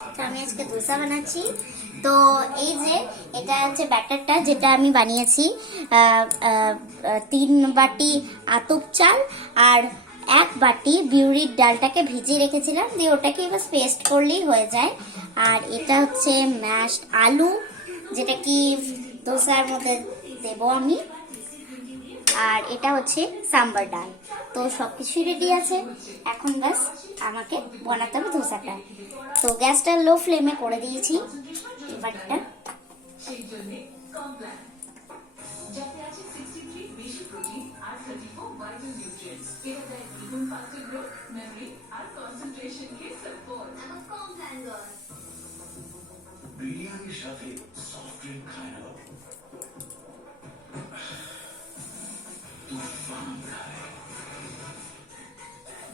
তো আমি আজকে ধোসা বানাচ্ছি। তো এই যে এটা হচ্ছে ব্যাটারটা যেটা আমি বানিয়েছি, 3 বাটি আতপ চাল আর 1 বাটি বিউলির ডালটাকে ভিজিয়ে রেখেছিলাম, দিয়ে ওটাকে এবার পেস্ট করলেই হয়ে যায়। আর এটা হচ্ছে ম্যাশড আলু, যেটা কি ধোসার মধ্যে দেবো আমি। আর এটা হচ্ছে সাম্বার ডাল। তো সবকিছুই রেডি আছে, এখন বাস আমাকে বানাতে হবে ধোসাটা। তো গ্যাসটা লো ফ্লেমে করে দিয়েছি। এবারটা বিরিয়ানির সাথে সফট ড্রিঙ্ক খায় না তুফান খায়।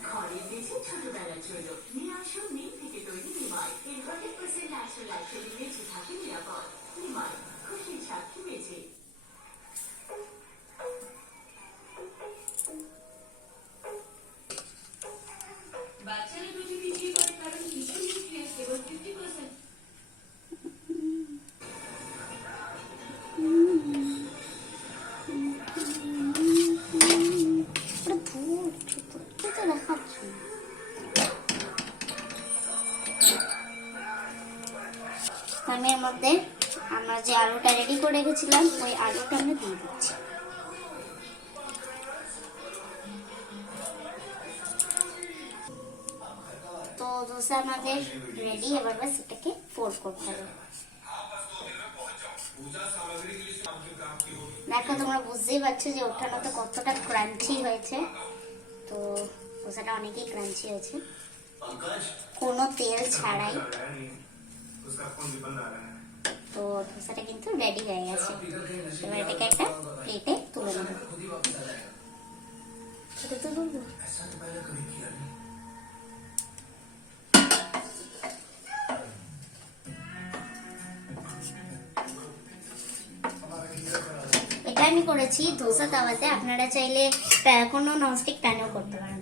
ঘরে বেঁচে ছোটবেলা চলো নিয়ে আসো মিল থেকে তৈরি নিমাই। এর 100% ন্যাচারাল অ্যাকচুয়ালি বেঁচে থাকে নিরাপদ। নিমাই, খুশির সাক্ষী বেঁচে। বাচ্চারা দুধ বিক্রি করে কারণ কিছু নিউট্রিয়েন্টস কেবল 50%। আমি এর মধ্যে আমরা যে আলুটা রেডি করে রেখেছিলাম ওই আলুটা আমি দিয়ে দিচ্ছি। তো ধোসা আমাদের রেডি, এবার বাস এটাকে ফোল্ড করতে হবে। দেখো তোমরা বুঝতেই পারছো যে ওঠানো তো কতটা ক্রাঞ্চি হয়েছে। তো ধোসাটা অনেকই ক্রাঞ্চি হয়েছে, কোনো তেল ছাড়াই। তো ধোসাটা কিন্তু রেডি হয়ে গেছে। এবার এটাকে একটা প্লেটে তুলে নেব। এটা তো বলবো এটা আমি করেছি ধোসা তাওয়াতে, আপনারা চাইলে কোনো ননস্টিক প্যানেও করতে পারেন।